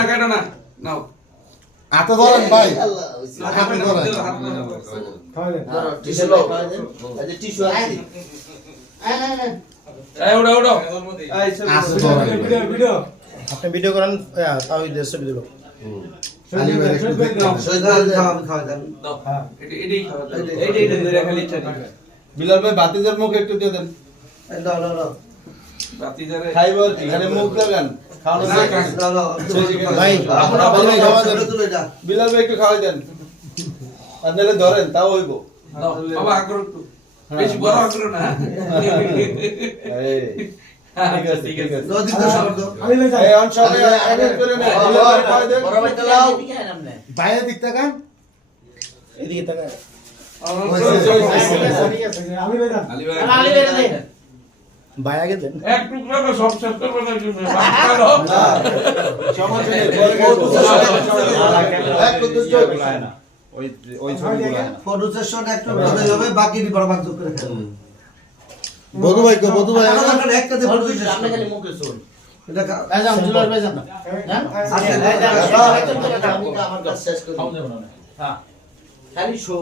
কাটো না নাও হাতে ধরেন ভাই হাতে ধরেন খাওয়া দেন ধরো টিস্যু লও এই যে টিস্যু আছে এই উড়ো উড়ো হাতে ধরেন ভিডিও আপনি ভিডিও করেন তাও এই দেশে ভিডিও আলী ভাই একটু দেখলাম শহীদ খাওয়া দেন দাও এটাই খাওয়া দাও এইটা ধরে খালি ইচ্ছা দিবে বিলাল ভাই বাতিজার মুখ একটু দিয়ে দেন এই দাও দাও দাও বাতিজারে খাইবো আর কি খালি মুখ লাগান খাওয়ানো না, শেষ। কাজ। দাও দাও ভাই, আপনারা বলেন, খাওয়া দেন। তুলে দাও বিলাল ভাই একটু খাওয়াই দেন আর নাহলে ধরেন তাও হইব দাও বাবা আগ্রহ একটু বেশি বড় আগ্রহ না এই ঠিক আছে ঠিক আছে নদী তো শব্দ আলী ভাই যান এই অন সবাই এক এক করে নেন বিলাল ভাই খাওয়াই দেন বড় ভাই চালাও বাইরে দিক তাকান এদিকে তাকায় আলী ভাই যান আলী ভাই ভাই আগে দেন এক টুকরা তো সব শেষ করবে না তুমি বাচ্চারও সমস্যা নেই পরে খাবো। এক কুদ্দুস যোগ। ফটো সেশন একটু কথা হবে বাকি দি বড় ভাগ যোগ করে খাবো বধু ভাই কো বধু ভাই আমরা একটাতে ফটো সেশন আপনি খালি মুখে শুন এটা যান দুলার ভাই যান আচ্ছা আমি তো আমার কাজ শেষ করি হ্যাঁ খালি শো